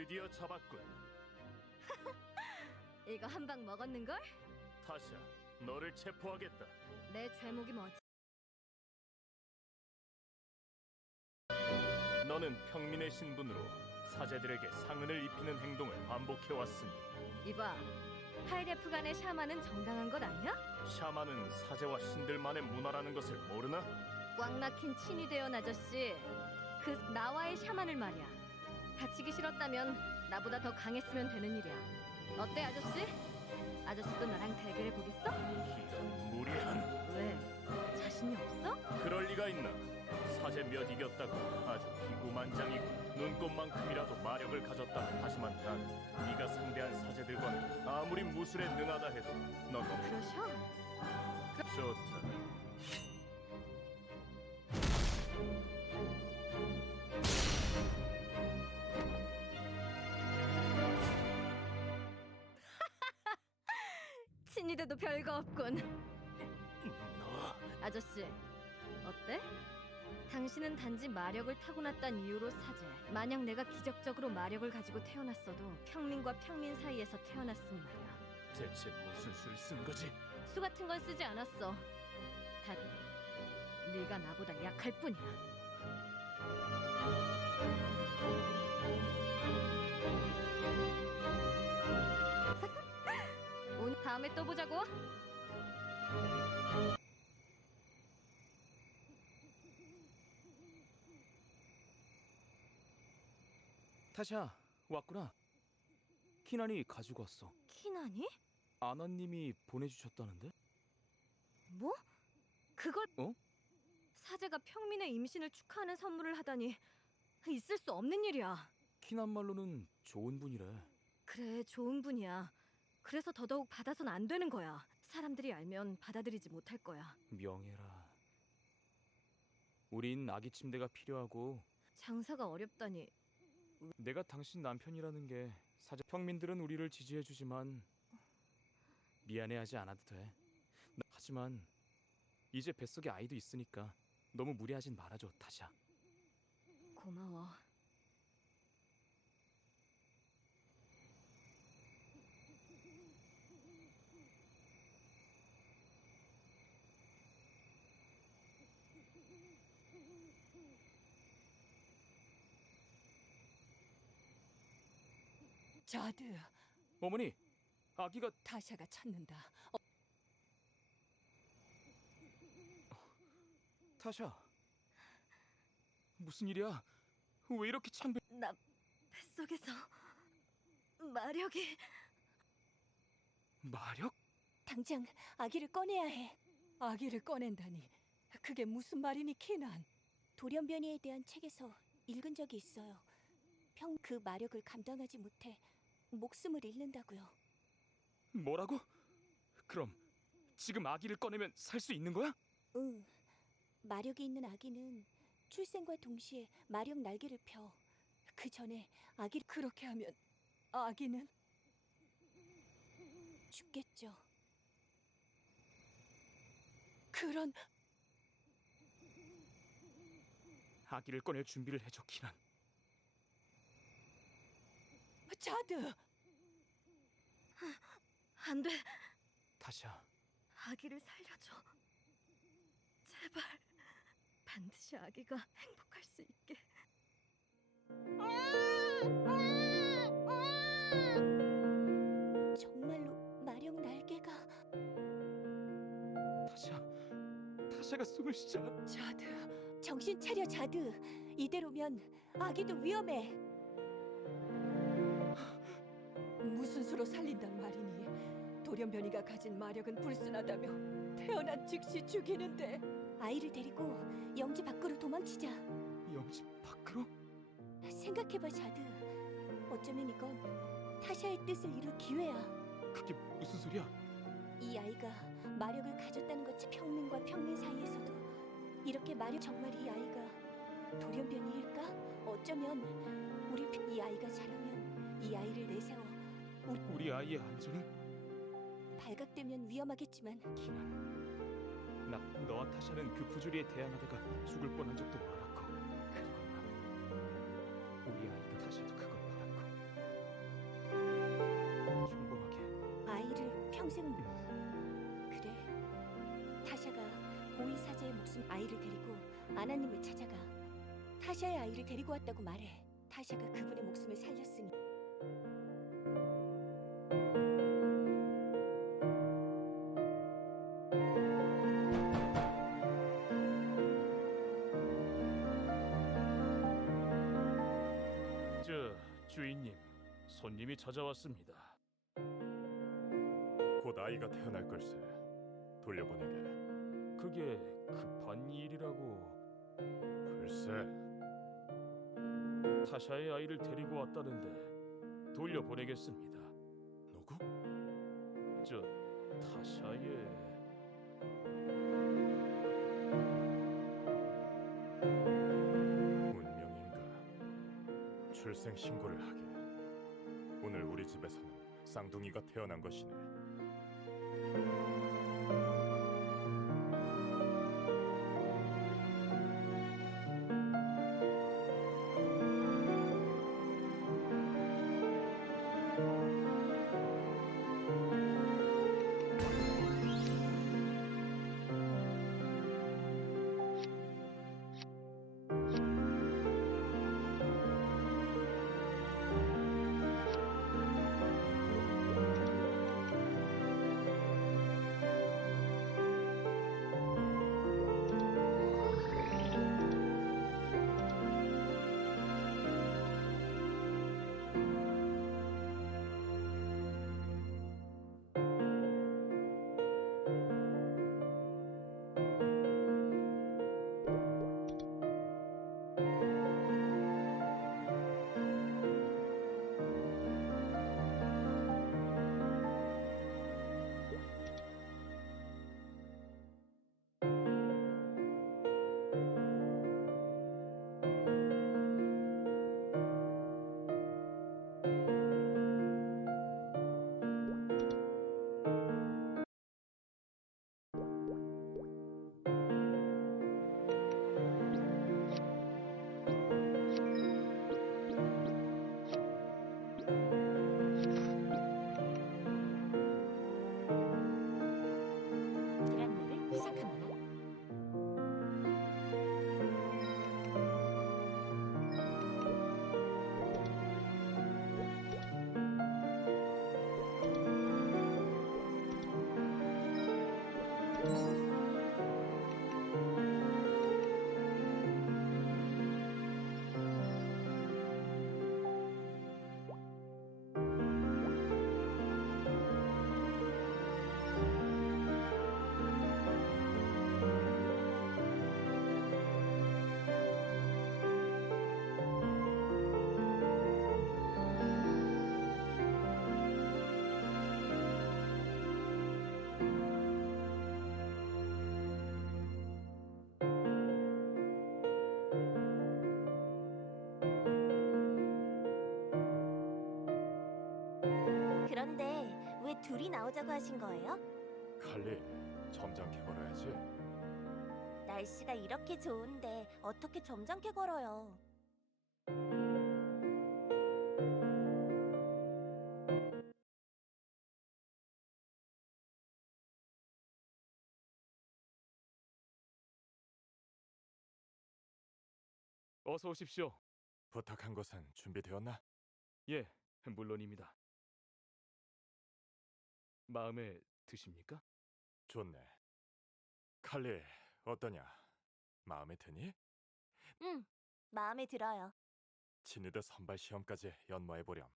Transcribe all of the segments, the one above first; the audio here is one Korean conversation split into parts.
드디어 잡았군. 이거 한 방 먹었는걸? 타샤, 너를 체포하겠다. 내 죄목이 뭐지? 너는 평민의 신분으로 사제들에게 상흔을 입히는 행동을 반복해왔으니 이봐, 하이레프간의 샤만은 정당한 것 아니야? 샤만은 사제와 신들만의 문화라는 것을 모르나? 꽉 막힌 친위대원 아저씨, 그 나와의 샤만을 말이야. 다치기 싫었다면 나보다 더 강했으면 되는 일이야. 어때 아저씨? 아저씨도 나랑 대결해 보겠어? 이런 무리한... 왜? 자신이 없어? 그럴 리가 있나? 사제 몇 이겼다고 아주 기구만장이고 눈꽃만큼이라도 마력을 가졌다. 하지만 난 네가 상대한 사제들과는 아무리 무술에 능하다 해도 넌 그러셔? 좋다. 친위대도 별거 없군. 너... 아저씨, 어때? 당신은 단지 마력을 타고났단 이유로 사제. 만약 내가 기적적으로 마력을 가지고 태어났어도 평민과 평민 사이에서 태어났으니 말이야. 대체 무슨 수를 쓴 거지? 수 같은 건 쓰지 않았어. 단 네가 나보다 약할 뿐이야. 오늘 다음에 또 보자고. 타샤, 왔구나. 키난이 가지고 왔어. 키나니? 아나님이 보내주셨다는데? 뭐? 그걸? 어? 사제가 평민의 임신을 축하하는 선물을 하다니 있을 수 없는 일이야. 키난 말로는 좋은 분이래. 그래, 좋은 분이야. 그래서 더더욱 받아선 안 되는 거야. 사람들이 알면 받아들이지 못할 거야. 명예라. 우린 아기 침대가 필요하고 장사가 어렵다니. 내가 당신 남편이라는 게 사제 평민들은 우리를 지지해주지만 미안해하지 않아도 돼. 하지만 이제 뱃속에 아이도 있으니까 너무 무리하진 말아줘, 타샤. 고마워. 자드, 어머니, 아기가... 타샤가 찾는다. 타샤, 무슨 일이야? 왜 이렇게 창배... 나 뱃속에서 마력이... 마력? 당장 아기를 꺼내야 해. 아기를 꺼낸다니. 그게 무슨 말이니, 키난? 돌연변이에 대한 책에서 읽은 적이 있어요. 그 마력을 감당하지 못해 목숨을 잃는다고요. 뭐라고? 그럼 지금 아기를 꺼내면 살 수 있는 거야? 응. 마력이 있는 아기는 출생과 동시에 마력 날개를 펴. 그 전에 아기를 그렇게 하면 아기는? 죽겠죠. 그런... 아기를 꺼낼 준비를 해줘, 키난. 자드! 안 돼. 타샤, 아기를 살려줘. 제발. 반드시 아기가 행복할 수 있게. 정말로 마력 날개가... 타샤가 숨을 쉬잖아. 자드... 정신 차려, 자드. 이대로면 아기도 위험해. 무슨 수로 살린단 말이니? 돌연변이가 가진 마력은 불순하다며 태어난 즉시 죽이는데. 아이를 데리고 영지 밖으로 도망치자. 영지 밖으로? 생각해봐, 자드. 어쩌면 이건 타샤의 뜻을 이룰 기회야. 그게 무슨 소리야? 이 아이가 마력을 가졌다는 것, 평민과 평민 사이에서도 이렇게 마력... 정말 이 아이가 돌연변이일까? 어쩌면 이 아이가 자라면 이 아이를 내세워 우리 아이의 안전은? 발각되면 위험하겠지만 너와 타샤는 그 부조리에 대항하다가 죽을 뻔한 적도 많았고, 그리고 나는 우리 아이가 타샤도 그걸 바랐고. 평생 그래. 타샤가 고위 사제의 목숨 아이를 데리고 아나님을 찾아가 타샤의 아이를 데리고 왔다고 말해. 타샤가 그분의 목숨을 살렸으니 저 주인님, 손님이 찾아왔습니다. 곧 아이가 태어날 걸세. 돌려보내게. 그게 급한 일이라고. 글쎄, 타샤의 아이를 데리고 왔다는데 돌려보내겠습니다. 누구? 저 타샤의 운명인가? 출생 신고를 하게. 오늘 우리 집에서는 쌍둥이가 태어난 것이네. 드라마를 시작합니다. 그런데 왜 둘이 나오자고 하신 거예요? 칼리, 점잖게 걸어야지. 날씨가 이렇게 좋은데 어떻게 점잖게 걸어요? 어서 오십시오. 부탁한 것은 준비되었나? 예, 물론입니다. 마음에 드십니까? 좋네. 칼리, 어떠냐? 마음에 드니? 응, 마음에 들어요. 친위대 선발 시험까지 연마해보렴.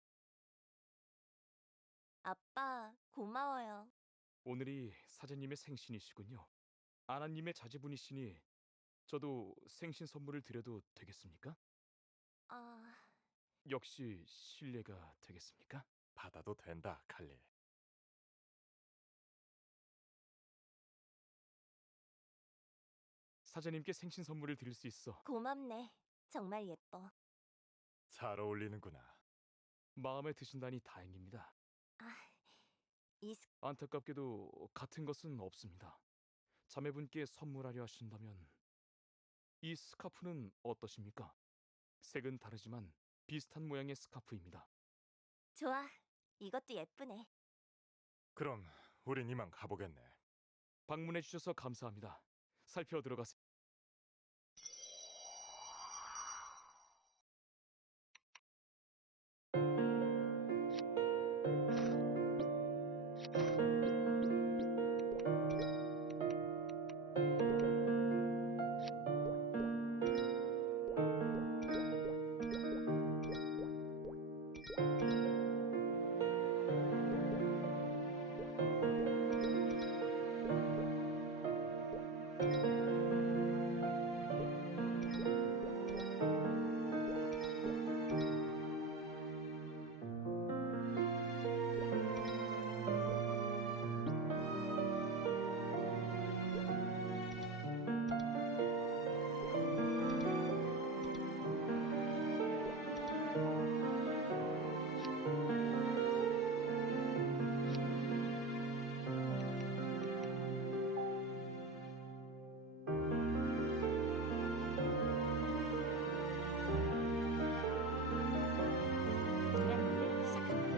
아빠, 고마워요. 오늘이 사제님의 생신이시군요. 아나님의 자제분이시니 저도 생신 선물을 드려도 되겠습니까? 아, 역시 실례가 되겠습니까? 받아도 된다, 칼리. 사제님께 생신 선물을 드릴 수 있어 고맙네. 정말 예뻐. 잘 어울리는구나. 마음에 드신다니 다행입니다. 아, 이 안타깝게도 같은 것은 없습니다. 자매분께 선물하려 하신다면 이 스카프는 어떠십니까? 색은 다르지만 비슷한 모양의 스카프입니다. 좋아. 이것도 예쁘네. 그럼 우린 이만 가보겠네. 방문해 주셔서 감사합니다. 살펴 들어가세요. 계란말이를 시작합니다.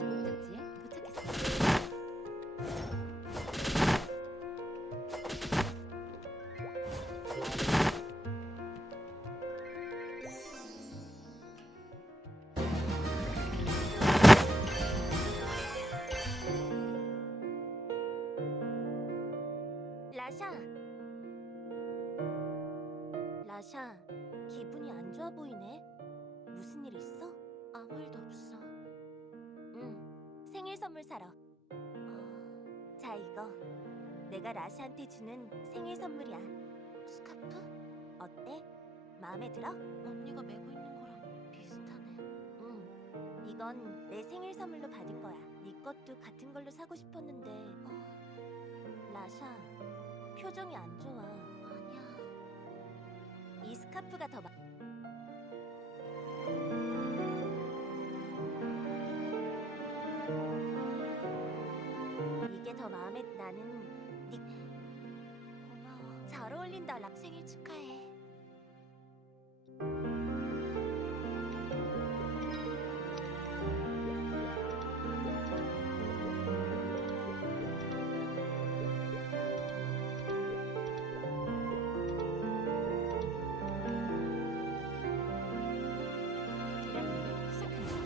목적지에 도착했습니다. 라샤. 라샤, 기분이 안 좋아 보이네. 무슨 일 있어? 아무 일도 없어. 응, 생일 선물 사러. 자, 이거. 내가 라샤한테 주는 생일 선물이야. 스카프? 어때? 마음에 들어? 언니가 메고 있는 거랑 비슷하네. 응, 이건 내 생일 선물로 받은 거야. 네 것도 같은 걸로 사고 싶었는데. 라샤, 표정이 안 좋아. 아니야. 이 스카프가 더 이게 더 마음에 나는 네 고마워. 잘 어울린다. 라 생일 축하해. 계란말이를 시작합니다.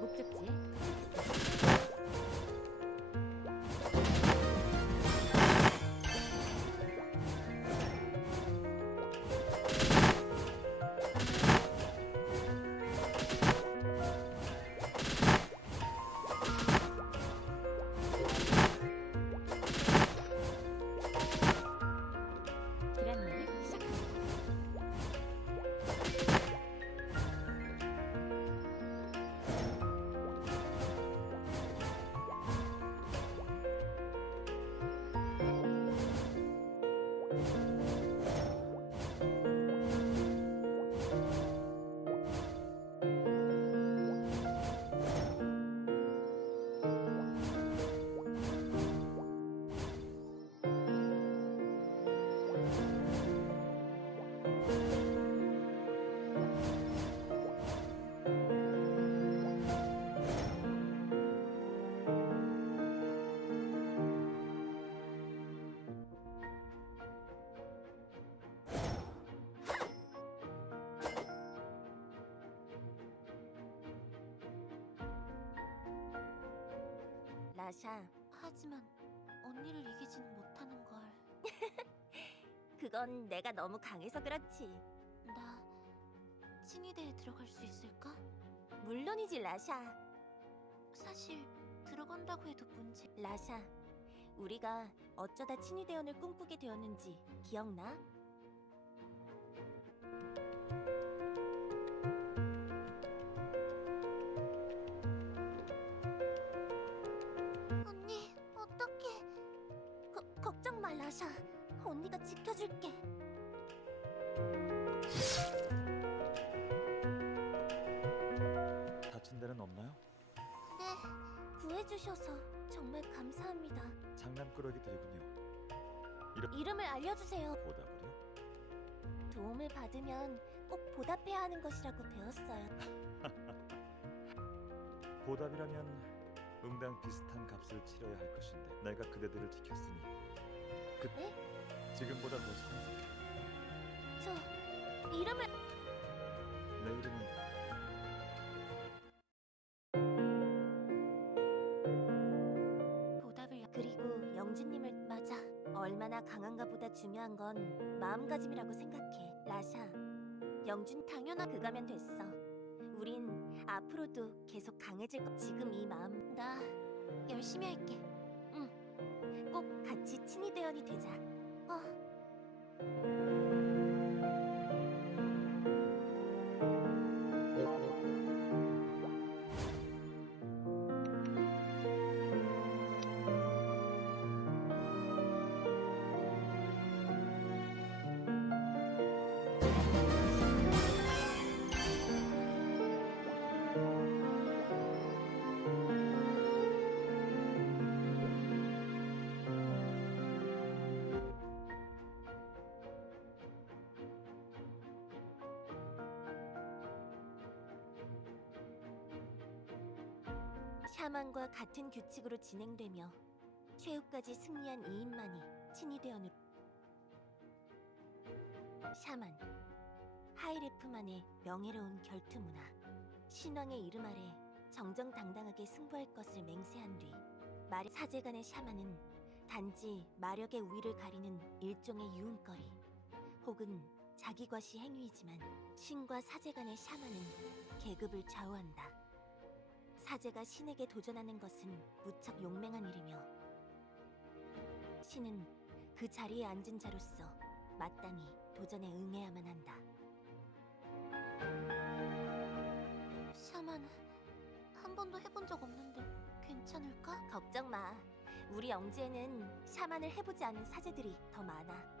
목적지에 도착했습니다. 계란말이를 시작합니다. 라샤. 하지만 언니를 이기지는 못하는 걸. 그건 내가 너무 강해서 그렇지. 나 친위대에 들어갈 수 있을까? 물론이지, 라샤. 사실 들어간다고 해도 문제. 라샤, 우리가 어쩌다 친위대원을 꿈꾸게 되었는지 기억나? 언니, 어떡해. 걱정 마, 라샤. 언니가 지켜줄게. 다친 데는 없나요? 네, 구해주셔서 정말 감사합니다. 장난꾸러기들이군요. 이름을 알려주세요. 보답을요? 도움을 받으면 꼭 보답해야 하는 것이라고 배웠어요. 보답이라면 응당 비슷한 값을 치러야 할 것인데 내가 그대들을 지켰으니 네? 지금보다 더 성숙해. 저 이름을 내 이름은 보답을 그리고 영주님을 맞아. 얼마나 강한가 보다 중요한 건 마음가짐이라고 생각해. 라샤, 영준 당연한 그거면 됐어. 우린 앞으로도 계속 강해질 거. 지금 이 마음 나 열심히 할게. 응, 꼭 같이 친위대원이 되자. 샤만과 같은 규칙으로 진행되며 최후까지 승리한 2인만이 친위대원으로. 샤만, 하이레프만의 명예로운 결투 문화. 신왕의 이름 아래 정정당당하게 승부할 것을 맹세한 뒤 사제간의 샤만은 단지 마력의 우위를 가리는 일종의 유흥거리 혹은 자기과시 행위이지만 신과 사제 간의 샤만은 계급을 좌우한다. 사제가 신에게 도전하는 것은 무척 용맹한 일이며 신은 그 자리에 앉은 자로서 마땅히 도전에 응해야만 한다. 샤만, 한 번도 해본 적 없는데 괜찮을까? 걱정 마. 우리 영지에는 샤만을 해보지 않은 사제들이 더 많아.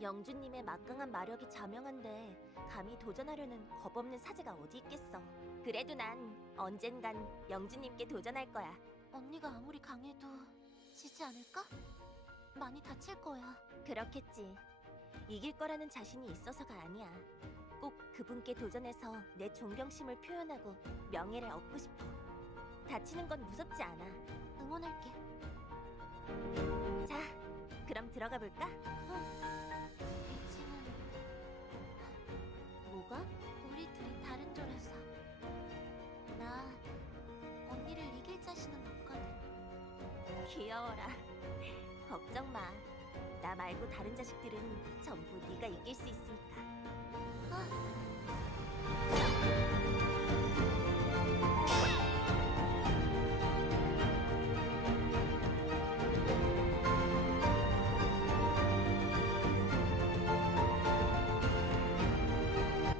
영주님의 막강한 마력이 자명한데 감히 도전하려는 겁없는 사제가 어디 있겠어. 그래도 난 언젠간 영주님께 도전할 거야. 언니가 아무리 강해도 지지 않을까? 많이 다칠 거야. 그렇겠지. 이길 거라는 자신이 있어서가 아니야. 꼭 그분께 도전해서 내 존경심을 표현하고 명예를 얻고 싶어. 다치는 건 무섭지 않아. 응원할게. 자, 그럼 들어가 볼까? 대치는 뭐가? 우리 둘이 다른 조라서 나 언니를 이길 자신은 없거든. 귀여워라. 걱정 마. 나 말고 다른 자식들은 전부 네가 이길 수 있으니까.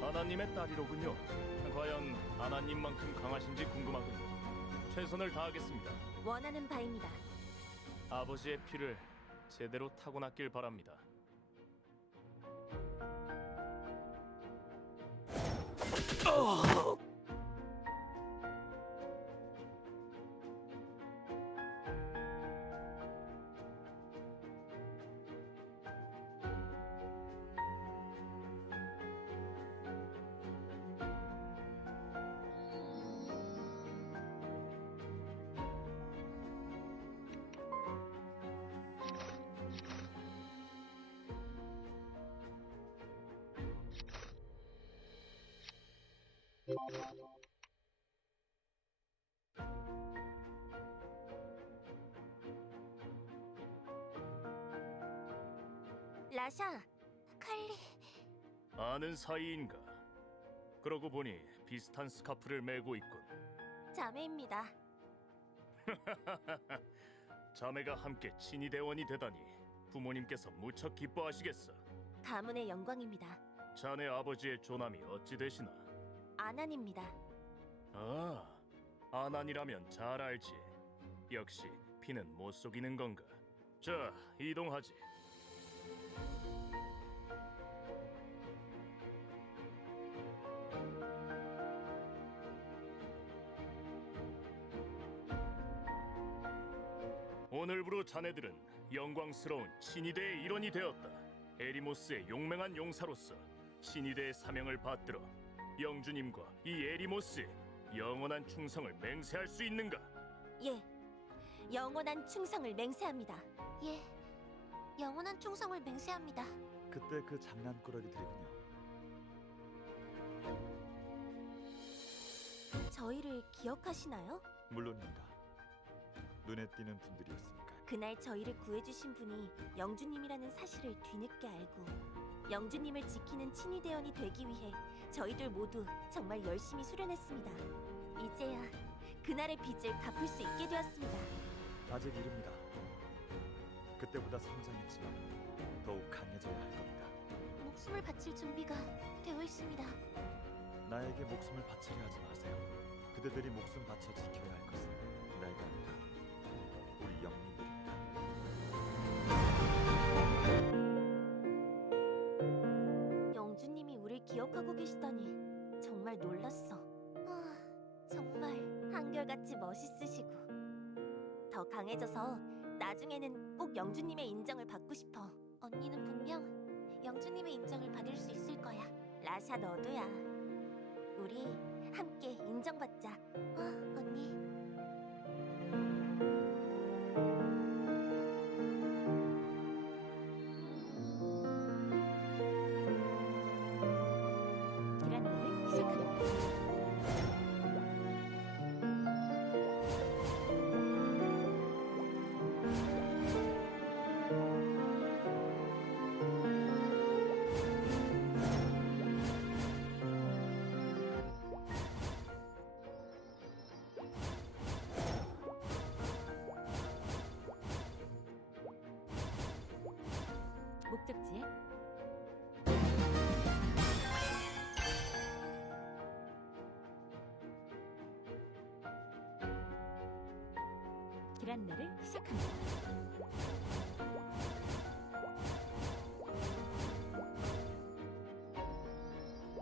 아나님의 딸이로군요. 과연 아나님만큼 강하신지 궁금하군요. 최선을 다하겠습니다. 원하는 바입니다. 아버지의 피를 제대로 타고났길 바랍니다. 라샤, 칼리. 아는 사이인가? 그러고 보니 비슷한 스카프를 메고 있군. 자매입니다. 자매가 함께 친위대원이 되다니 부모님께서 무척 기뻐하시겠어. 가문의 영광입니다. 자네 아버지의 조남이 어찌 되시나? 아난입니다. 아, 아난이라면 잘 알지. 역시 피는 못 속이는 건가? 자, 이동하지. 오늘부로 자네들은 영광스러운 친위대의 일원이 되었다. 에리모스의 용맹한 용사로서 친위대의 사명을 받들어 영주님과 이 에리모스의 영원한 충성을 맹세할 수 있는가? 예, 영원한 충성을 맹세합니다. 예, 영원한 충성을 맹세합니다. 그때 그 장난꾸러기들이군요. 저희를 기억하시나요? 물론입니다. 눈에 띄는 분들이었으니까. 그날 저희를 구해주신 분이 영주님이라는 사실을 뒤늦게 알고 영주님을 지키는 친위대원이 되기 위해 저희들 모두 정말 열심히 수련했습니다. 이제야 그날의 빚을 갚을 수 있게 되었습니다. 아직 이릅니다. 그때보다 성장했지만 더욱 강해져야 할 겁니다. 목숨을 바칠 준비가 되어 있습니다. 나에게 목숨을 바치려 하지 마세요. 그대들이 목숨 바쳐 지켜야 할 것은 내가 아니라 우리 영민들입니다. 영주님이 우릴 기억하고 계시다니 정말 놀랐어. 아, 정말 한결같이 멋있으시고 더 강해져서 나중에는 꼭 영주님의 인정을 받고 싶어. 언니는 분명 영주님의 인정을 받을 수 있을 거야. 라샤 너도야. 우리 함께 인정받자. 언니. 기란내를 시작합니다. 목적지에 기란내를 시작합니다. 목적지에 도착했습니다.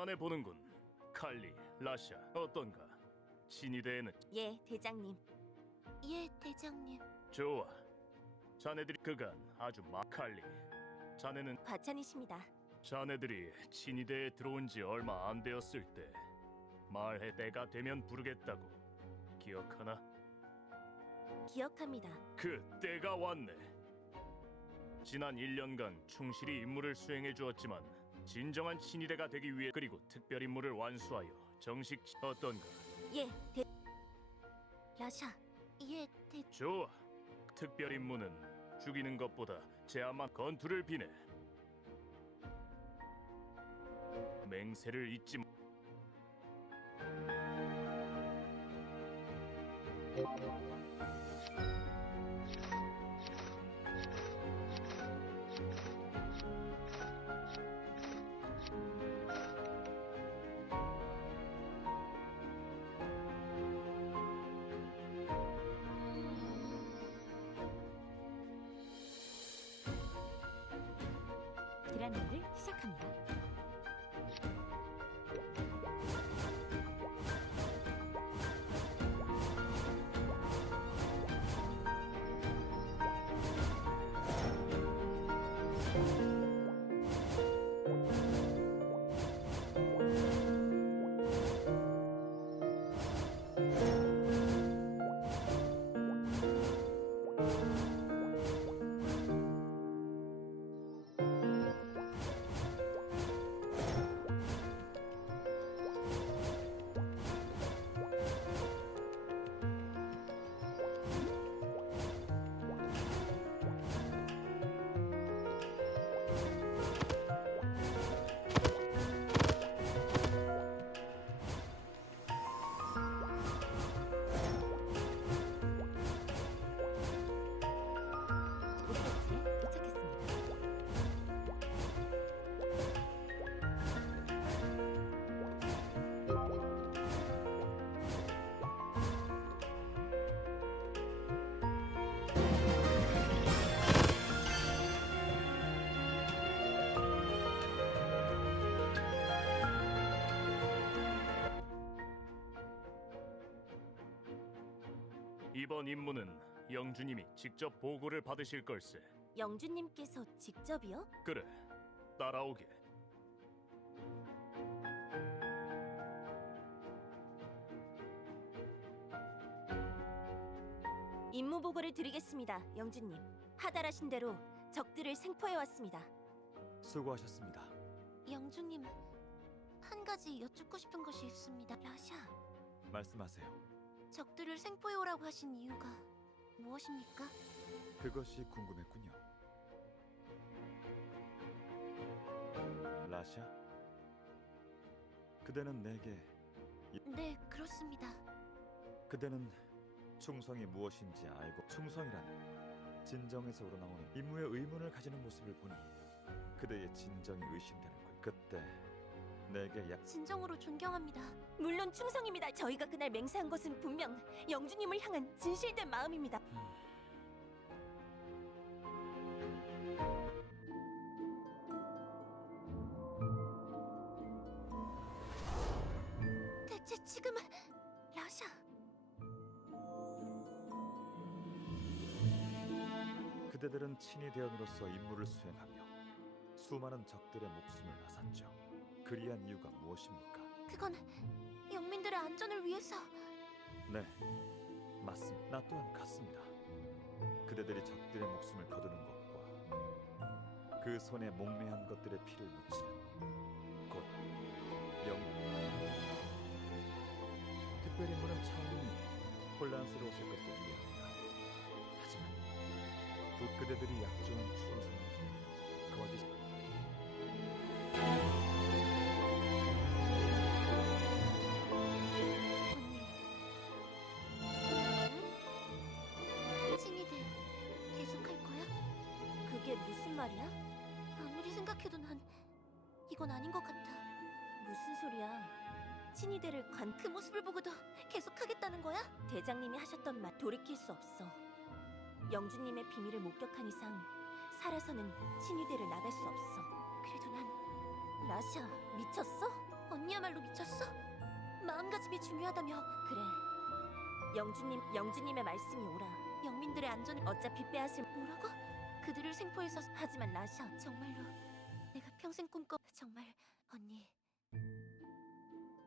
오랜만에 보는군. 칼리, 라샤, 어떤가? 친위대에는 예, 대장님. 예, 대장님. 좋아. 자네들이 그간 아주 칼리. 자네는 과찬이십니다. 자네들이 친위대에 들어온 지 얼마 안 되었을 때 말해 때가 되면 부르겠다고. 기억하나? 기억합니다. 그 때가 왔네. 지난 1년간 충실히 임무를 수행해 주었지만 진정한 친위대가 되기 위해 그리고 특별 임무를 완수하여 정식 어떤가? 예, 라샤. 예, 좋아. 특별 임무는 죽이는 것보다 제아만 건투를 비내. 맹세를 잊지 마. 드라마를 시작합니다. 목적지에 도착했습니다. 이번 임무는 영주님이 직접 보고를 받으실 걸세. 영주님께서 직접이요? 그래. 따라오게. 임무 보고를 드리겠습니다, 영주님. 하달하신 대로 적들을 생포해 왔습니다. 수고하셨습니다. 영주님, 한 가지 여쭙고 싶은 것이 있습니다. 라샤, 말씀하세요. 적들을 생포해 오라고 하신 이유가 무엇입니까? 그것이 궁금했군요. 라샤, 그대는 내게 네, 그렇습니다. 그대는 충성이 무엇인지 알고 충성이란 진정에서 우러나오는 임무에 의문을 가지는 모습을 보니 그대의 진정이 의심되는 것. 그때 내게 진정으로 존경합니다. 물론 충성입니다. 저희가 그날 맹세한 것은 분명 영주님을 향한 진실된 마음입니다. 대체 지금은 라샤. 그대들은 친위대원으로서 임무를 수행하며 수많은 적들의 목숨을 앗았죠. 그리한 이유가 무엇입니까? 그건 영민들의 안전을 위해서. 네, 맞습니다. 나 또한 같습니다. 그대들이 적들의 목숨을 거두는 것과 그 손에 목매한 것들의 피를 묻히는 곧 특별 임무는 처음이니 혼란스러웠을 것도 이해합니다. 하지만 그대들이 약조한 충성이 거짓. 언니. 친이대 계속할 거야? 그게 무슨 말이야? 아무리 생각해도 난 이건 아닌 것 같아. 무슨 소리야? 친이대를 그 모습을 보고도 계속하겠다는 거야? 대장님이 하셨던 말 돌이킬 수 없어. 영주님의 비밀을 목격한 이상 살아서는 친위대를 나갈 수 없어. 그래도 난 라샤 미쳤어? 언니야말로 미쳤어? 마음가짐이 중요하다며. 그래. 영주님의 말씀이 옳아. 영민들의 안전을 어차피 빼앗을. 뭐라고? 그들을 생포해서. 하지만 라샤, 정말로 내가 평생 정말 언니.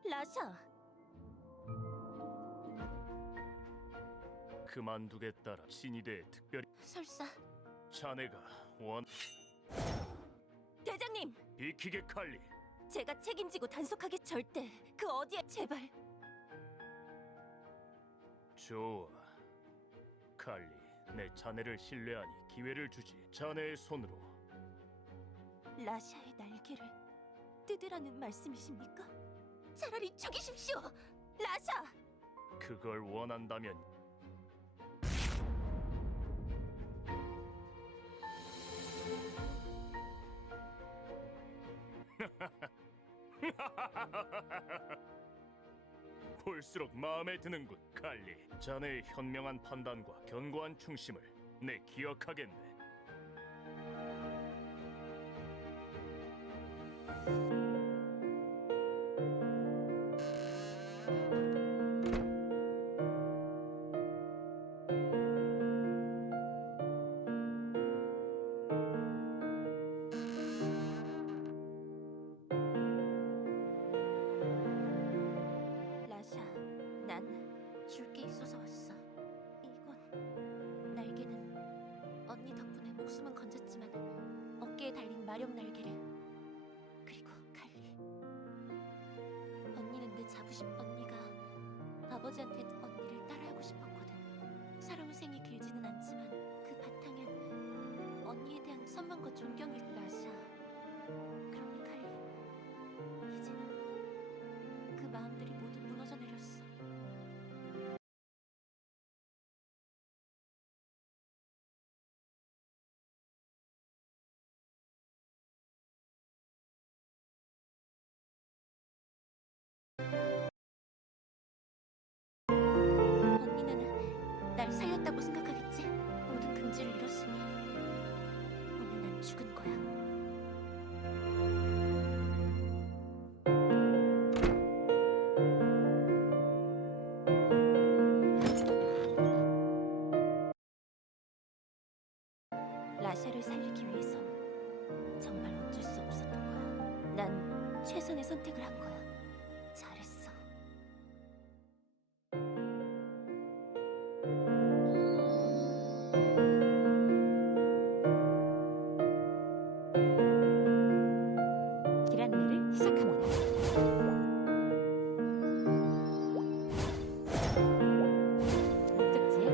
라샤. 그만두겠다라 신이대에 특별히 설사. 자네가 원 대장님, 비키게 칼리. 제가 책임지고 단속하기. 절대 그 어디에. 제발. 좋아, 칼리. 내 자네를 신뢰하니 기회를 주지. 자네의 손으로 라샤의 날개를 뜯으라는 말씀이십니까? 차라리 죽이십시오. 라샤. 그걸 원한다면 볼수록 마음에 드는군, 칼리. 자네의 현명한 판단과 견고한 충심을 내 기억하겠네. 라샤, 난 줄 게 있어서 왔어. 이건 날개는 언니 덕분에 목숨은 건졌지만 어깨에 달린 마력 날개를. 그리고 칼리, 언니는 내 자부심. 언니가 아버지한테 언니를 따라하고 싶었거든. 살아온 생이 길지는 않지만 그 바탕엔 언니에 대한 선망과 존경일. 라샤, 그러니 칼리, 이제는 그 마음들이 모두 무너져 내렸어. 언니는 날 살렸다고 생각하겠지? 모든 긍지를 잃었으니 오늘 난 죽은 거야. 라샤를 살리기 위해선 정말 어쩔 수 없었던 거야. 난 최선의 선택을 한 거야. 잘했어. 길 안내를 시작합니다. 목적지에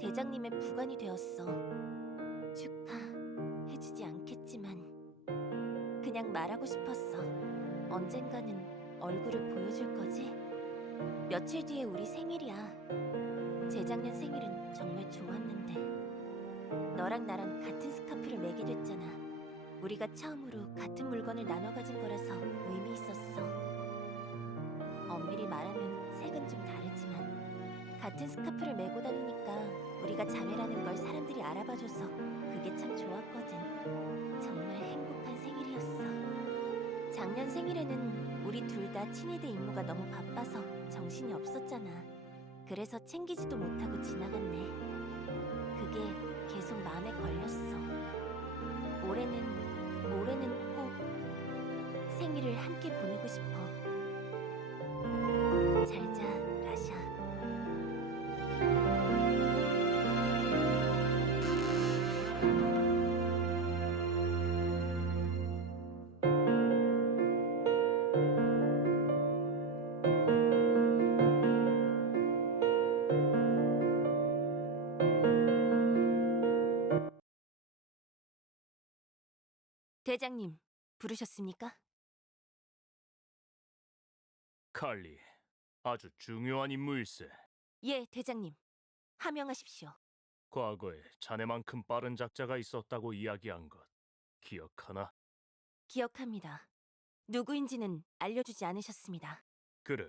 대장님의 부관이 되었어. 축하해주지 않겠지만 그냥 말하고 싶었어. 언젠가는 얼굴을 보여줄 거지? 며칠 뒤에 우리 생일이야. 재작년 생일은 정말 좋았는데 너랑 나랑 같은 스카프를 매게 됐잖아. 우리가 처음으로 같은 물건을 나눠 가진 거라서 의미 있었어. 엄밀히 말하면 색은 좀 다르지만 같은 스카프를 메고 다니니까 우리가 자매라는 걸 사람들이 알아봐줘서 그게 참 좋았거든. 정말 행복한 생일이었어. 작년 생일에는 우리 둘 다 친위대 임무가 너무 바빠서 정신이 없었잖아. 그래서 챙기지도 못하고 지나갔네. 그게 계속 마음에 걸렸어. 올해는 꼭 생일을 함께 보내고 싶어. 잘 자, 라샤. 대장님, 부르셨습니까? 칼리, 아주 중요한 임무일세. 예, 대장님. 하명하십시오. 과거에 자네만큼 빠른 작자가 있었다고 이야기한 것 기억하나? 기억합니다. 누구인지는 알려주지 않으셨습니다. 그래.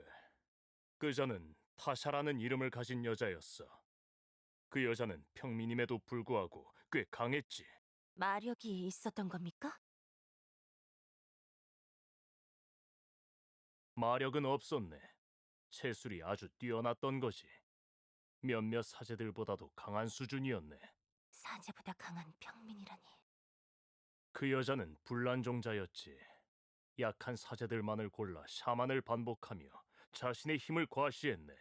그자는 타샤라는 이름을 가진 여자였어. 그 여자는 평민임에도 불구하고 꽤 강했지. 마력이 있었던 겁니까? 마력은 없었네. 체술이 아주 뛰어났던 거지. 몇몇 사제들보다도 강한 수준이었네. 사제보다 강한 평민이라니. 그 여자는 불란종자였지. 약한 사제들만을 골라 샤만을 반복하며 자신의 힘을 과시했네.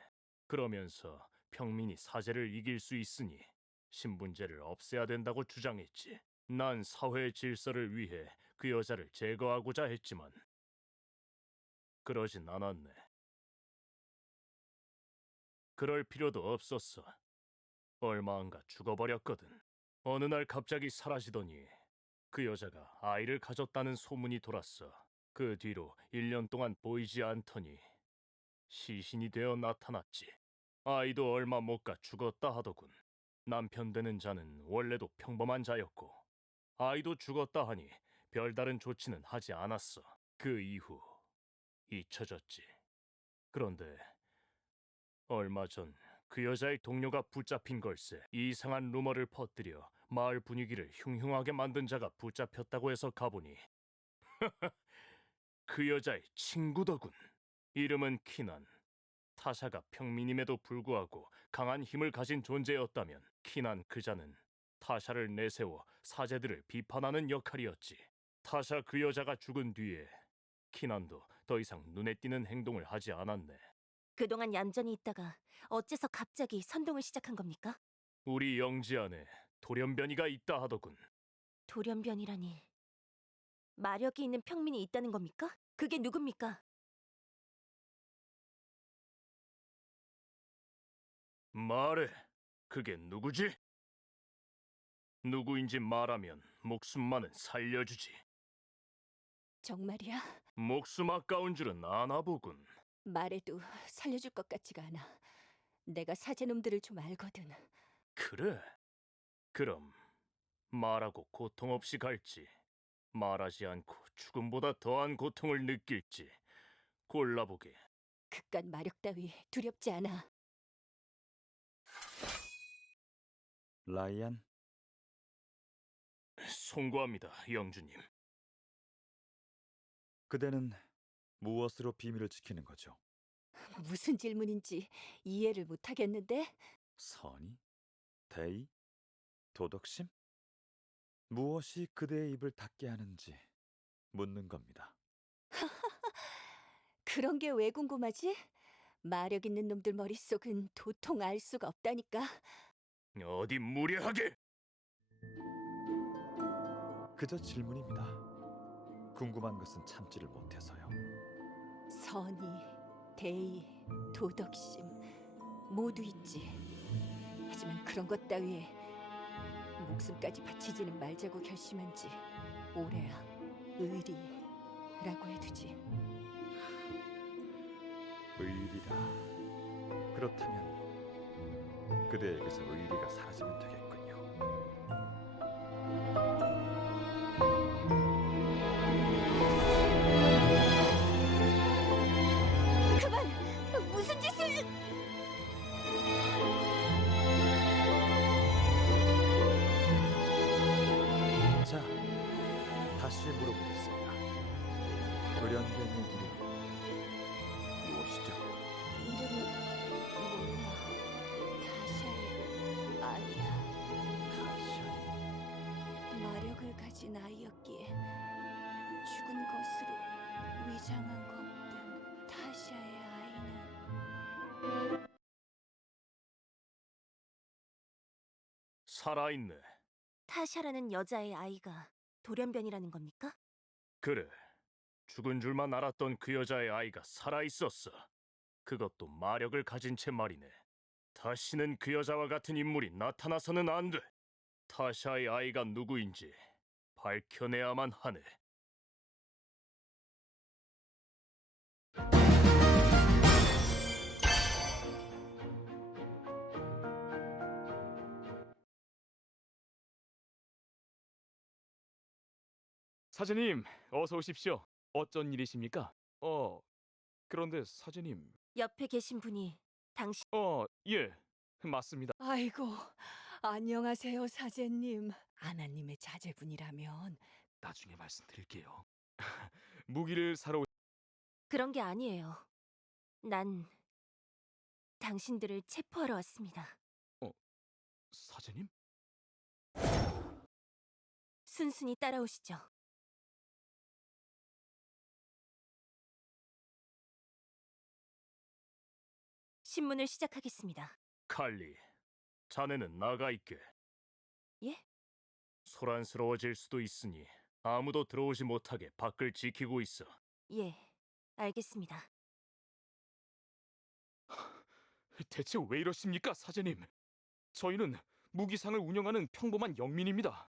그러면서 평민이 사제를 이길 수 있으니 신분제를 없애야 된다고 주장했지. 난 사회 질서를 위해 그 여자를 제거하고자 했지만 그러진 않았네. 그럴 필요도 없었어. 얼마 안가 죽어버렸거든. 어느 날 갑자기 사라지더니 그 여자가 아이를 가졌다는 소문이 돌았어. 그 뒤로 1년 동안 보이지 않더니 시신이 되어 나타났지. 아이도 얼마 못 가 죽었다 하더군. 남편 되는 자는 원래도 평범한 자였고 아이도 죽었다 하니 별다른 조치는 하지 않았어. 그 이후 잊혀졌지. 그런데 얼마 전 그 여자의 동료가 붙잡힌 걸세. 이상한 루머를 퍼뜨려 마을 분위기를 흉흉하게 만든 자가 붙잡혔다고 해서 가보니 그 여자의 친구더군. 이름은 키난. 타샤가 평민임에도 불구하고 강한 힘을 가진 존재였다면 키난 그자는 타샤를 내세워 사제들을 비판하는 역할이었지. 타샤 그 여자가 죽은 뒤에 키난도 더 이상 눈에 띄는 행동을 하지 않았네. 그동안 얌전히 있다가 어째서 갑자기 선동을 시작한 겁니까? 우리 영지 안에 돌연변이가 있다 하더군. 돌연변이라니. 마력이 있는 평민이 있다는 겁니까? 그게 누굽니까? 말해. 그게 누구지? 누구인지 말하면 목숨만은 살려주지. 정말이야? 목숨 아까운 줄은 아나 보군. 말해도 살려줄 것 같지가 않아. 내가 사제놈들을 좀 알거든. 그래? 그럼 말하고 고통 없이 갈지, 말하지 않고 죽음보다 더한 고통을 느낄지 골라보게. 그깟 마력 따위 두렵지 않아. 라이안, 송구합니다, 영주님. 그대는 무엇으로 비밀을 지키는 거죠? 무슨 질문인지 이해를 못하겠는데? 선의? 대의? 도덕심? 무엇이 그대의 입을 닫게 하는지 묻는 겁니다. 그런 게 왜 궁금하지? 마력 있는 놈들 머릿속은 도통 알 수가 없다니까. 어디 무례하게! 그저 질문입니다. 궁금한 것은 참지를 못해서요. 선의, 대의, 도덕심 모두 있지. 하지만 그런 것 따위에 목숨까지 바치지는 말자고 결심한 지 오래야. 의리라고 해두지. 의리다. 그렇다면 그대에게서 의리가 사라지면 되겠군요. 그만! 무슨 짓을! 자, 다시 물어보겠습니다. 돌연변이의 이름이 무엇이죠? 이름은 몰라. 타샤의 아이야. 카샤. 마력을 가진 아이였기에 죽은 것으로 위장한 것뿐. 타샤의 아이는 살아있네. 타샤라는 여자의 아이가 돌연변이라는 겁니까? 그래. 죽은 줄만 알았던 그 여자의 아이가 살아있었어. 그것도 마력을 가진 채 말이네. 다시는 그 여자와 같은 인물이 나타나서는 안 돼. 타샤의 아이가 누구인지 밝혀내야만 하네. 사제님, 어서 오십시오. 어쩐 일이십니까? 그런데 사제님, 옆에 계신 분이 당신 예, 맞습니다. 아이고, 안녕하세요, 사제님. 아나님의 자제분이라면 나중에 말씀드릴게요. 무기를 사러 그런 게 아니에요. 난 당신들을 체포하러 왔습니다. 사제님? 순순히 따라오시죠. 신문을 시작하겠습니다. 칼리, 자네는 나가 있게. 예? 소란스러워질 수도 있으니 아무도 들어오지 못하게 밖을 지키고 있어. 예, 알겠습니다. 대체 왜 이러십니까, 사제님? 저희는 무기상을 운영하는 평범한 영민입니다.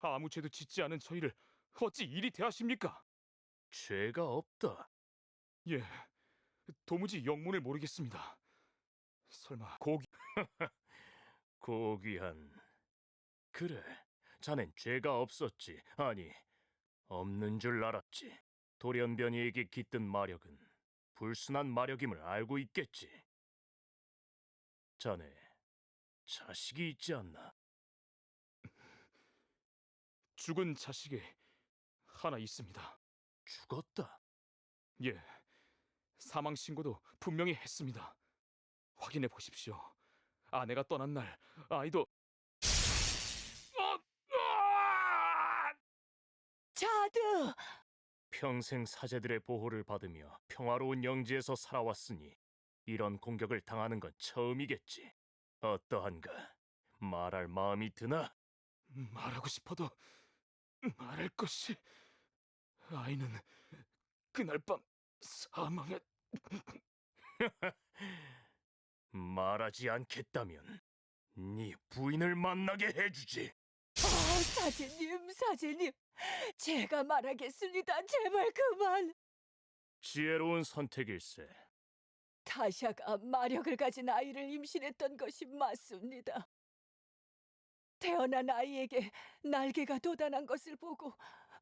아무 죄도 짓지 않은 저희를 어찌 이리 대하십니까? 죄가 없다. 예, 도무지 영문을 모르겠습니다. 설마 고귀한. 그래, 자넨 죄가 없었지. 아니, 없는 줄 알았지. 돌연변이에게 깃든 마력은 불순한 마력임을 알고 있겠지. 자네, 자식이 있지 않나? 죽은 자식이 하나 있습니다. 죽었다. 예, 사망 신고도 분명히 했습니다. 확인해 보십시오. 아내가 떠난 날 아이도 자드! 평생 사제들의 보호를 받으며 평화로운 영지에서 살아왔으니 이런 공격을 당하는 건 처음이겠지. 어떠한가? 말할 마음이 드나? 말하고 싶어도 말할 것이 아이는 그날 밤 사망했. 말하지 않겠다면 네 부인을 만나게 해주지. 사제님, 사제님. 제가 말하겠습니다. 제발 그만. 지혜로운 선택일세. 타샤가 마력을 가진 아이를 임신했던 것이 맞습니다. 태어난 아이에게 날개가 돋아난 것을 보고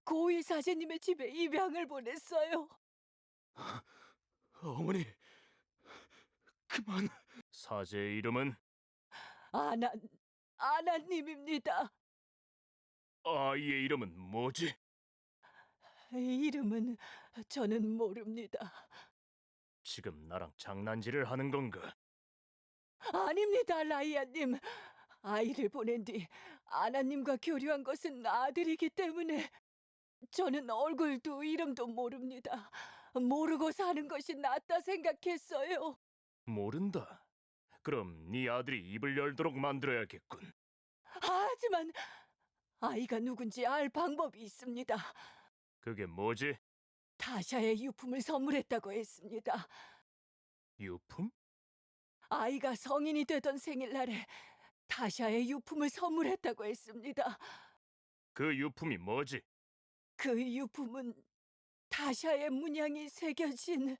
고위 사제님의 집에 입양을 보냈어요. 어머니, 그만. 사제의 이름은? 아나님입니다. 아이의 이름은 뭐지? 이름은 저는 모릅니다. 지금 나랑 장난질을 하는 건가? 아닙니다, 라이아님. 아이를 보낸 뒤 아나님과 교류한 것은 아들이기 때문에 저는 얼굴도 이름도 모릅니다. 모르고 사는 것이 낫다 생각했어요. 모른다. 그럼 네 아들이 입을 열도록 만들어야겠군. 하지만 아이가 누군지 알 방법이 있습니다. 그게 뭐지? 타샤의 유품을 선물했다고 했습니다. 유품? 아이가 성인이 되던 생일날에 다샤의 유품을 선물했다고 했습니다. 그 유품이 뭐지? 그 유품은 다샤의 문양이 새겨진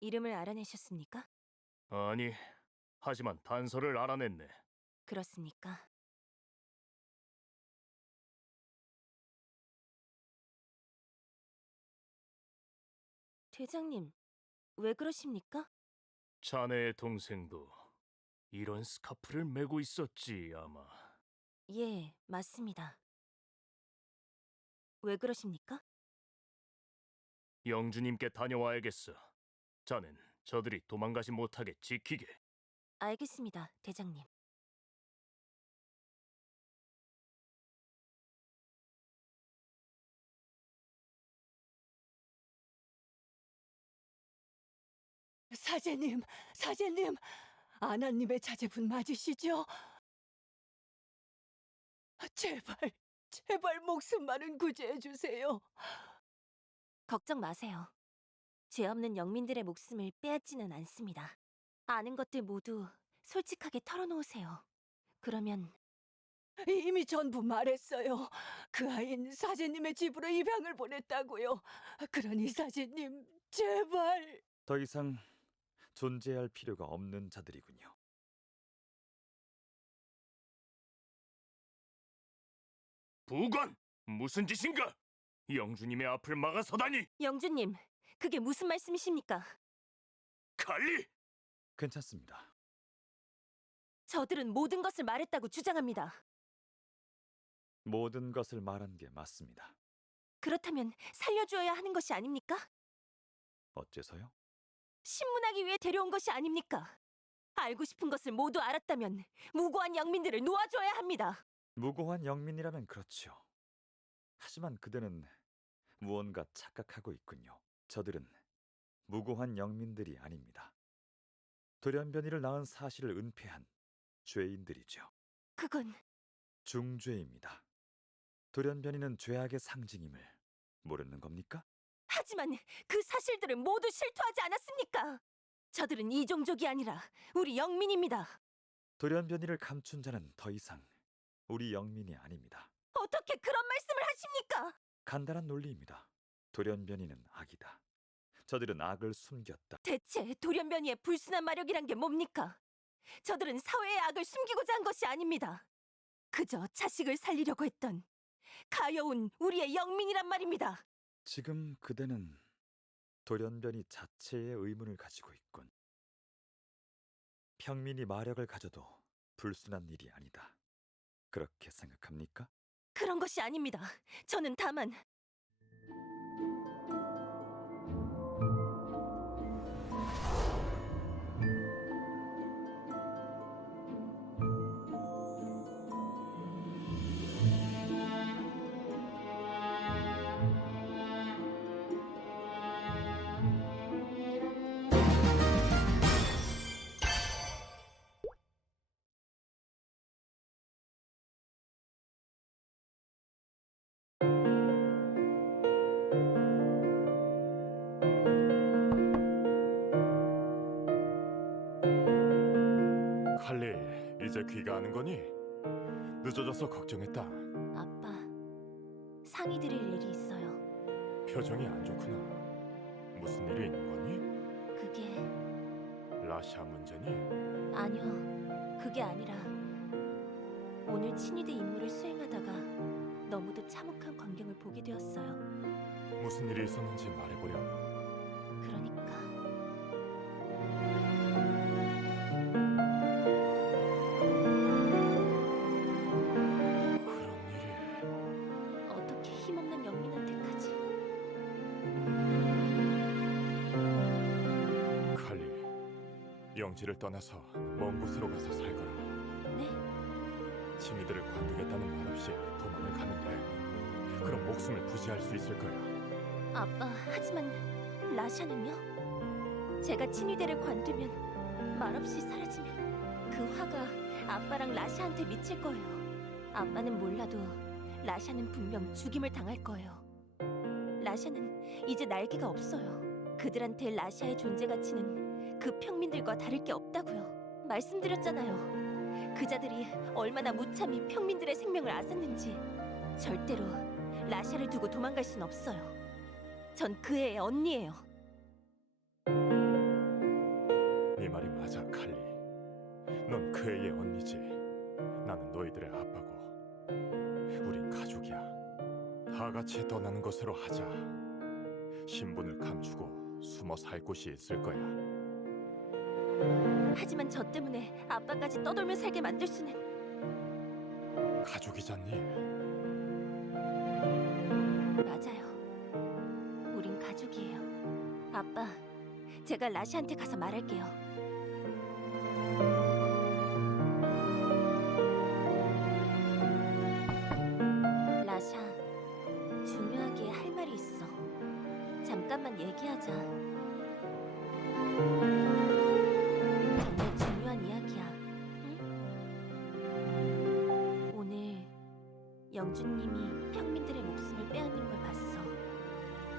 이름을 알아내셨습니까? 아니, 하지만 단서를 알아냈네. 그렇습니까? 대장님, 왜 그러십니까? 자네의 동생도 이런 스카프를 메고 있었지, 아마. 예, 맞습니다. 왜 그러십니까? 영주님께 다녀와야겠어. 자넨 저들이 도망가지 못하게 지키게. 알겠습니다, 대장님. 사제님, 사제님, 아나님의 자제분 맞으시죠? 제발, 제발 목숨만은 구제해 주세요. 걱정 마세요. 죄 없는 영민들의 목숨을 빼앗지는 않습니다. 아는 것들 모두 솔직하게 털어놓으세요. 그러면 이미 전부 말했어요. 그 아이는 사제님의 집으로 입양을 보냈다고요. 그러니 사제님, 제발. 더 이상 존재할 필요가 없는 자들이군요. 부관! 무슨 짓인가? 영주님의 앞을 막아서다니! 영주님, 그게 무슨 말씀이십니까? 칼리! 괜찮습니다. 저들은 모든 것을 말했다고 주장합니다. 모든 것을 말한 게 맞습니다. 그렇다면 살려주어야 하는 것이 아닙니까? 어째서요? 신문하기 위해 데려온 것이 아닙니까? 알고 싶은 것을 모두 알았다면 무고한 영민들을 놓아줘야 합니다. 무고한 영민이라면 그렇죠. 하지만 그대는 무언가 착각하고 있군요. 저들은 무고한 영민들이 아닙니다. 돌연변이를 낳은 사실을 은폐한 죄인들이죠. 그건 중죄입니다. 돌연변이는 죄악의 상징임을 모르는 겁니까? 하지만 그 사실들은 모두 실토하지 않았습니까? 저들은 이종족이 아니라 우리 영민입니다. 돌연변이를 감춘 자는 더 이상 우리 영민이 아닙니다. 어떻게 그런 말씀을 하십니까? 간단한 논리입니다. 돌연변이는 악이다. 저들은 악을 숨겼다. 대체 돌연변이의 불순한 마력이란 게 뭡니까? 저들은 사회의 악을 숨기고자 한 것이 아닙니다. 그저 자식을 살리려고 했던 가여운 우리의 영민이란 말입니다. 지금 그대는 돌연변이 자체의 의문을 가지고 있군. 평민이 마력을 가져도 불순한 일이 아니다. 그렇게 생각합니까? 그런 것이 아닙니다. 저는 다만 칼리, 이제 귀가하는 거니? 늦어져서 걱정했다. 아빠, 상의 드릴 일이 있어요. 표정이 안 좋구나. 무슨 일이 있는 거니? 그게 라샤 문제니? 아니요. 그게 아니라 오늘 친위대 임무를 수행하다가 너무도 참혹한 광경을 보게 되었어요. 무슨 일이 있었는지 말해보렴. 그러니까 그런 일이... 어떻게 힘없는 영민한테까지. 칼리, 영지를 떠나서 먼 곳으로 가서 살거라. 네? 친이들을 관두겠다는 말 없이 도망을 가면 돼. 그럼 목숨을 부지할 수 있을 거야. 아빠, 하지만 라샤는요? 제가 친위대를 관두면 말없이 사라지면 그 화가 아빠랑 라샤한테 미칠 거예요. 아빠는 몰라도 라샤는 분명 죽임을 당할 거예요. 라샤는 이제 날개가 없어요. 그들한테 라샤의 존재 가치는 그 평민들과 다를 게 없다고요. 말씀드렸잖아요. 그자들이 얼마나 무참히 평민들의 생명을 앗았는지. 절대로 라샤를 두고 도망갈 순 없어요. 전 그 애의 언니예요. 네 말이 맞아, 칼리. 넌 그 애의 언니지. 나는 너희들의 아빠고. 우린 가족이야. 다 같이 떠나는 것으로 하자. 신분을 감추고 숨어 살 곳이 있을 거야. 하지만 저 때문에 아빠까지 떠돌며 살게 만들 수는. 가족이잖니. 맞아요. 우린 가족이에요. 아빠, 제가 라샤한테 가서 말할게요. 라샤, 중요하게 할 말이 있어. 잠깐만 얘기하자. 정말 중요한 이야기야. 응? 오늘 영주님이 평민들의 목숨을 빼앗는 걸 봤어.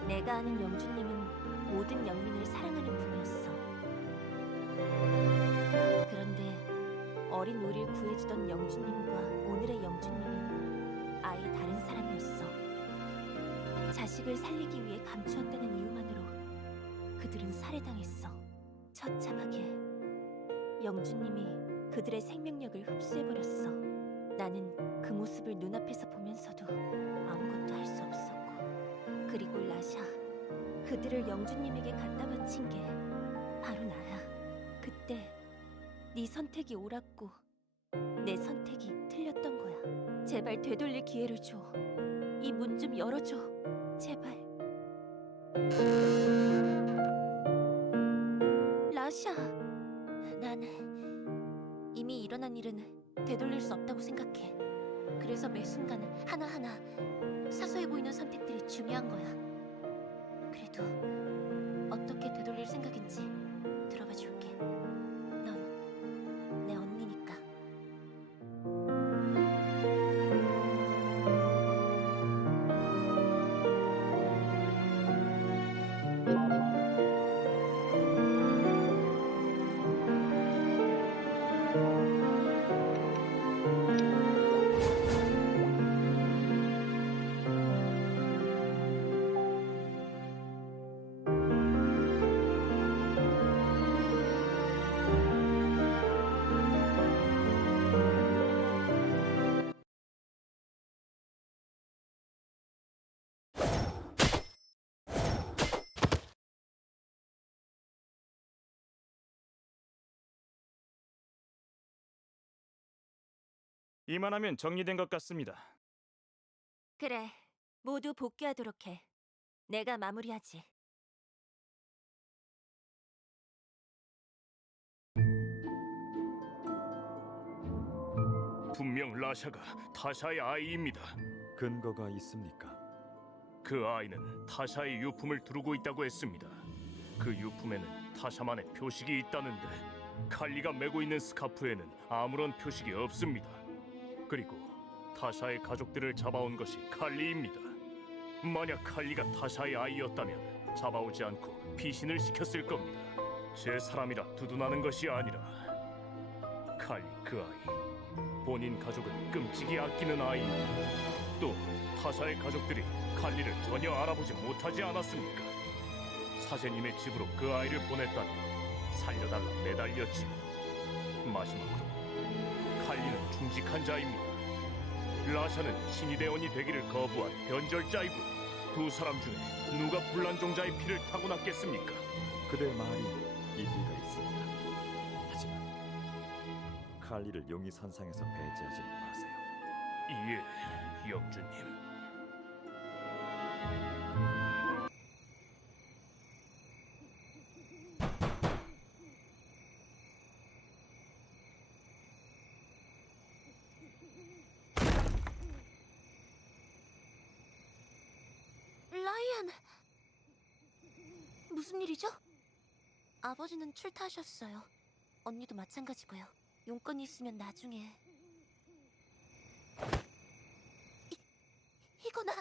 내가 아는 영주님은 모든 영민을 사랑하는 분이었어. 그런데 어린 우리를 구해주던 영주님과 오늘의 영주님은 아예 다른 사람이었어. 자식을 살리기 위해 감추었다는 이유만으로 그들은 살해당했어. 처참하게 영주님이 그들의 생명력을 흡수해버렸어. 나는 그 모습을 눈앞에서 보면서도 아무것도 할 수 없었고. 그리고 라샤, 그들을 영주님에게 갖다 바친 게 바로 나야. 그때 네 선택이 옳았고 내 선택이 틀렸던 거야. 제발 되돌릴 기회를 줘. 이 문 좀 열어줘. 제발. 라샤, 난 이미 일어난 일은 되돌릴 수 없다고 생각해. 그래서 매 순간 하나하나 사소해 보이는 선택들이 중요한 거야. 그래도 어떻게 되돌릴 생각인지 들어봐 줄게. 넌 내 언니니까. 이만하면 정리된 것 같습니다. 그래, 모두 복귀하도록 해. 내가 마무리하지. 분명 라샤가 타샤의 아이입니다. 근거가 있습니까? 그 아이는 타샤의 유품을 두르고 있다고 했습니다. 그 유품에는 타샤만의 표식이 있다는데 칼리가 메고 있는 스카프에는 아무런 표식이 없습니다. 그리고 타샤의 가족들을 잡아온 것이 칼리입니다. 만약 칼리가 타샤의 아이였다면 잡아오지 않고 피신을 시켰을 겁니다. 제 사람이라 두둔하는 것이 아니라 칼리 그 아이, 본인 가족은 끔찍이 아끼는 아이입니다. 또 타샤의 가족들이 칼리를 전혀 알아보지 못하지 않았습니까? 사제님의 집으로 그 아이를 보냈다니 살려달라 매달렸지요. 마지막으로 칼리는 중직한 자입니다. 라샤는 신이대원이 되기를 거부한 변절자이고 두 사람 중에 누가 불란종자의 피를 타고났겠습니까? 그대 말이 일리가 있습니다. 하지만 칼리를 용의선상에서 배제하지 마세요. 예, 영주님. 라이언! 무슨 일이죠? 아버지는 출타하셨어요. 언니도 마찬가지고요. 용건이 있으면 나중에. 이거나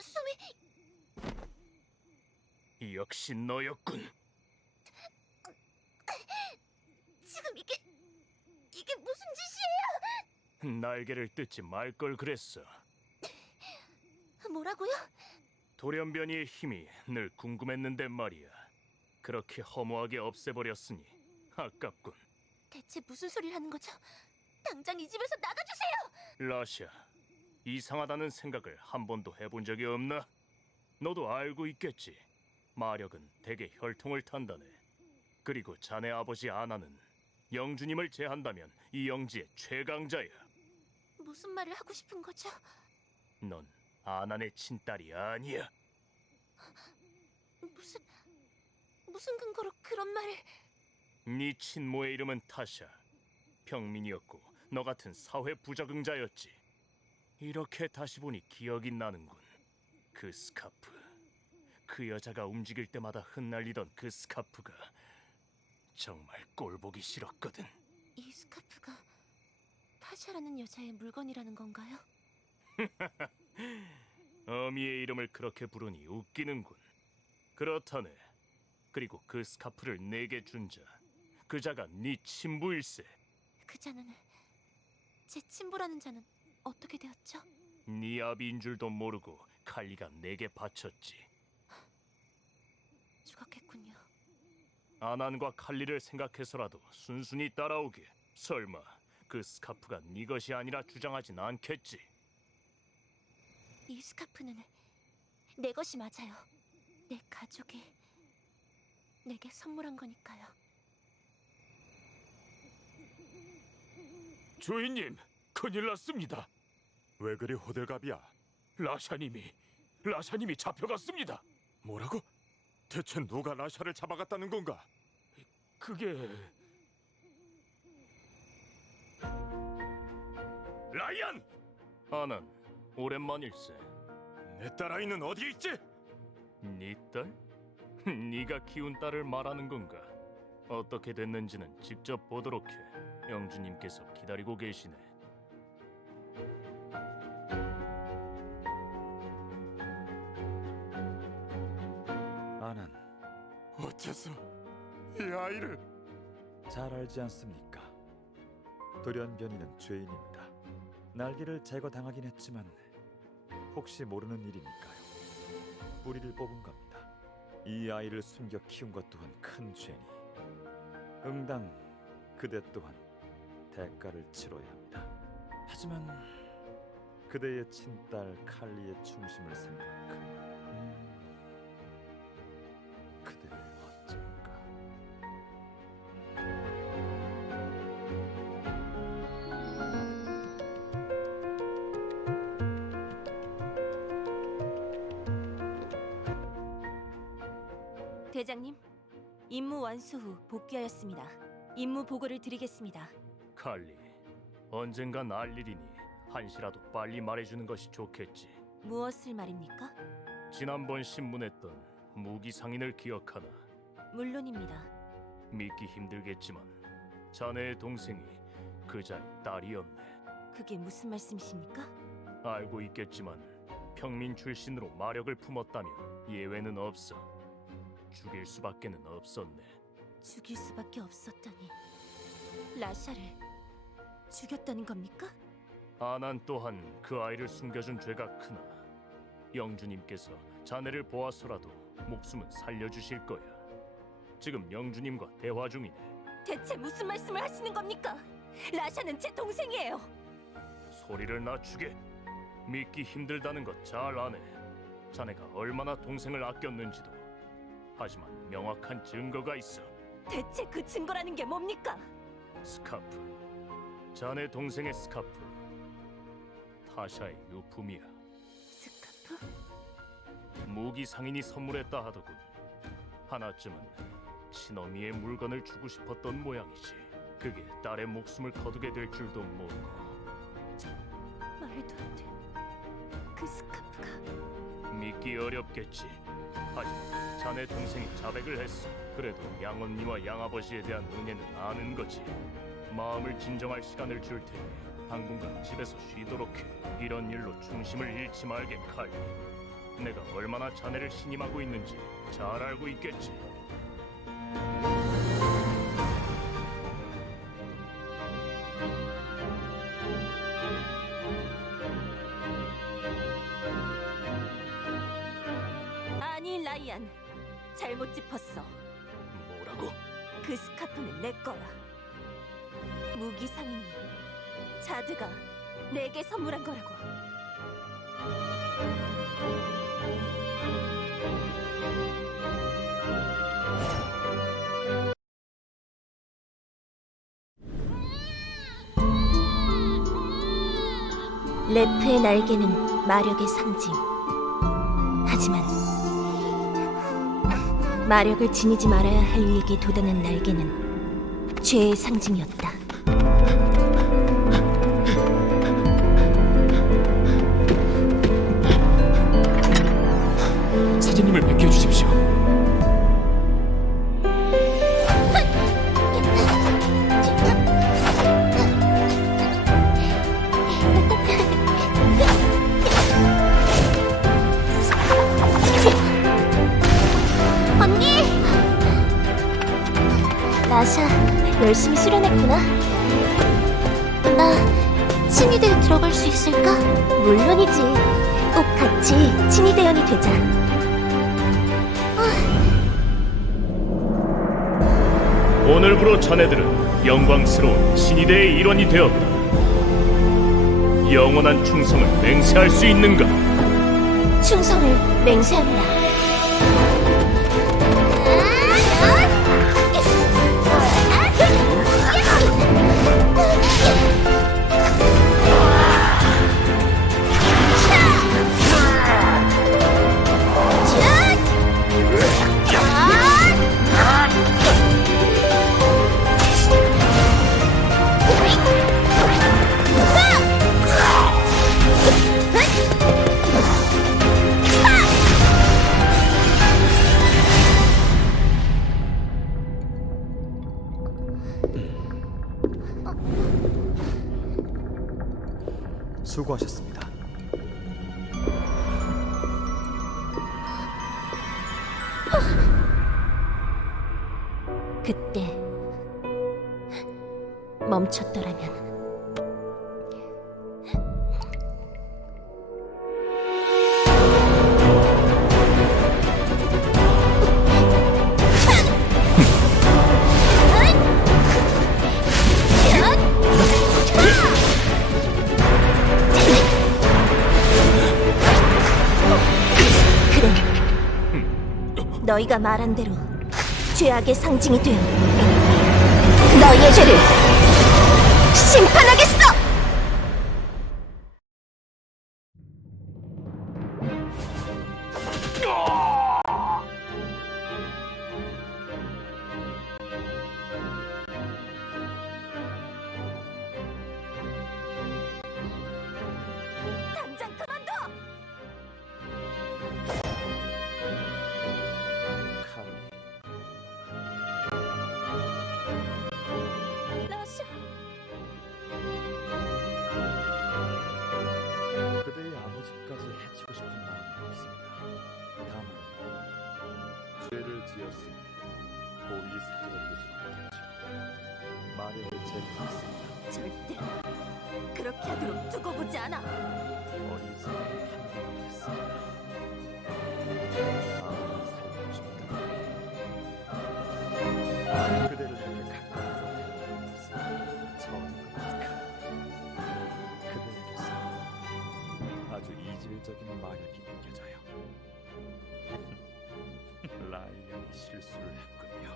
숨이... 역시 너였군. 지금 이게 무슨 짓이에요? 날개를 뜯지 말 걸 그랬어. 뭐라고요? 돌연변이의 힘이 늘 궁금했는데 말이야. 그렇게 허무하게 없애버렸으니 아깝군. 대체 무슨 소리를 하는 거죠? 당장 이 집에서 나가주세요! 라샤, 이상하다는 생각을 한 번도 해본 적이 없나? 너도 알고 있겠지. 마력은 대개 혈통을 탄다네. 그리고 자네 아버지 아나는 영주님을 제한다면 이 영지의 최강자야. 무슨 말을 하고 싶은 거죠? 넌 아난의 친딸이 아니야. 무슨 근거로 그런 말을... 네 친모의 이름은 타샤. 평민이었고 너 같은 사회 부적응자였지. 이렇게 다시 보니 기억이 나는군. 그 스카프. 그 여자가 움직일 때마다 흩날리던 그 스카프가 정말 꼴보기 싫었거든. 이 스카프가 타샤라는 여자의 물건이라는 건가요? 어미의 이름을 그렇게 부르니 웃기는군. 그렇다네. 그리고 그 스카프를 내게 준 자, 그 자가 네 친부일세. 그 자는... 제 친부라는 자는 어떻게 되었죠? 네 아비인 줄도 모르고 칼리가 내게 바쳤지. 죽었겠군요. 아난과 칼리를 생각해서라도 순순히 따라오게. 설마 그 스카프가 네 것이 아니라 주장하진 않겠지. 이 스카프는 내 것이 맞아요. 내 가족이 내게 선물한 거니까요. 주인님, 큰일 났습니다. 왜 그리 호들갑이야? 라샤님이 잡혀갔습니다. 뭐라고? 대체 누가 라샤를 잡아갔다는 건가? 그게... 라이언! 아난, 오랜만일세. 내 딸아이는 어디 있지? 네 딸? 네가 키운 딸을 말하는 건가? 어떻게 됐는지는 직접 보도록 해. 영주님께서 기다리고 계시네. 아난 어째서 이 아이를... 잘 알지 않습니까? 돌연변이는 죄인입니다. 날개를 제거당하긴 했지만 혹시 모르는 일이니까요. 뿌리를 뽑은 겁니다. 이 아이를 숨겨 키운 것 또한 큰 죄니 응당 그대 또한 대가를 치러야 합니다. 하지만 그대의 친딸 칼리의 충심을 생각하면 그대 어쩔까? 대장님, 임무 완수 후 복귀하였습니다. 임무 보고를 드리겠습니다. 칼리, 언젠간 알 일이니 한시라도 빨리 말해주는 것이 좋겠지. 무엇을 말입니까? 지난번 신문했던 무기 상인을 기억하나? 물론입니다. 믿기 힘들겠지만 자네의 동생이 그자의 딸이었네. 그게 무슨 말씀이십니까? 알고 있겠지만 평민 출신으로 마력을 품었다면 예외는 없어. 죽일 수밖에는 없었네. 죽일 수밖에 없었다니. 라샤를 죽였다는 겁니까? 아난 또한 그 아이를 숨겨준 죄가 크나 영주님께서 자네를 보아서라도 목숨은 살려주실 거야. 지금 영주님과 대화 중이네. 대체 무슨 말씀을 하시는 겁니까? 라샤는 제 동생이에요. 소리를 낮추게. 믿기 힘들다는 것 잘 아네. 자네가 얼마나 동생을 아꼈는지도. 하지만 명확한 증거가 있어. 대체 그 증거라는 게 뭡니까? 스카프. 자네 동생의 스카프. 타샤의 유품이야. 스카프? 무기 상인이 선물했다 하더군. 하나쯤은 친어미의 물건을 주고 싶었던 모양이지. 그게 딸의 목숨을 거두게 될 줄도 모르고. 말도 안 돼. 그 스카프가... 믿기 어렵겠지. 하지만 자네 동생이 자백을 했어. 그래도 양언니와 양아버지에 대한 은혜는 아는 거지. 마음을 진정할 시간을 줄 테니 당분간 집에서 쉬도록 해. 이런 일로 중심을 잃지 말게, 칼리. 내가 얼마나 자네를 신임하고 있는지 잘 알고 있겠지. 아니 라이안, 잘못 짚었어. 뭐라고? 그 스카프는 내 거야. 무기 상인이 자드가 내게 선물한 거라고. 레프의 날개는 마력의 상징. 하지만 마력을 지니지 말아야 할 이에게 도단한 날개는 죄의 상징이었다. 사제님을 베껴주십시오. 언니! 라샤, 열심히 수련했구나. 나 친위대에 들어갈 수 있을까? 물론이지. 꼭 같이 친위대원이 되자. 오늘부로 자네들은 영광스러운 신이대의 일원이 되었다. 영원한 충성을 맹세할 수 있는가? 충성을 맹세합니다. 수고하셨습니다. 그때 멈췄더라면. 너희가 말한 대로 죄악의 상징이 되어 너희의 죄를 심판하겠어! 당장 그만둬! 라샤, 그대의 아버지까지 해치고 싶은 마음은 없습니다. 다만 죄를 지었으니 고의 사죄가 될 수는 없겠죠. 마력을 제거했습니다. 절대로 그렇게 하도록 두고 보지 않아. 어리석은 판단을 했습니다. 마음을 살리고 싶다. 그대를 이렇게 가까이서 대하는 것은 처음이니까. 그대에게서 아주 이질적인 마력이 느껴져요. 라이언이 실수를 했군요.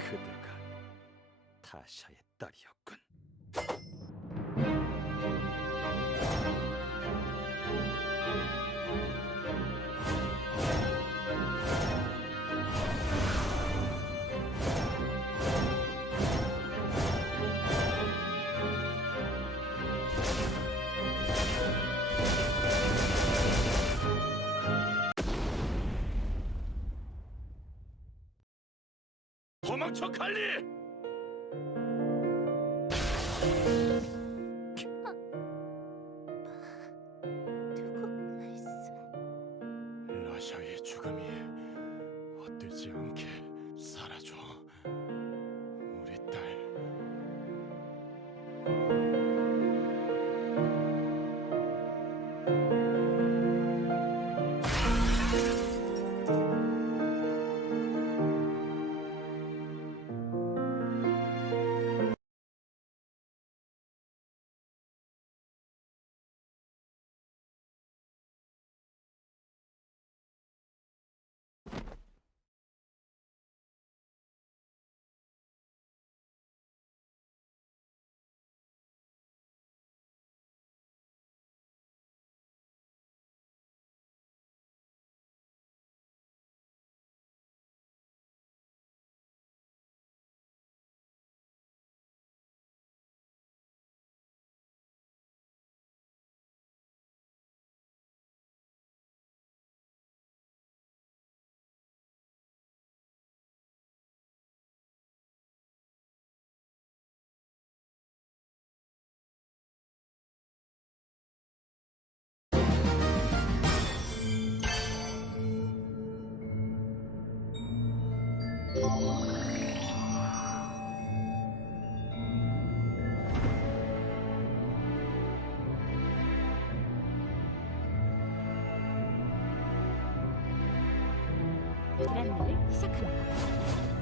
그대가 타샤의 딸이었군. 도망쳐 칼리! 두고 갈 수 일하는 일을 시작합니다.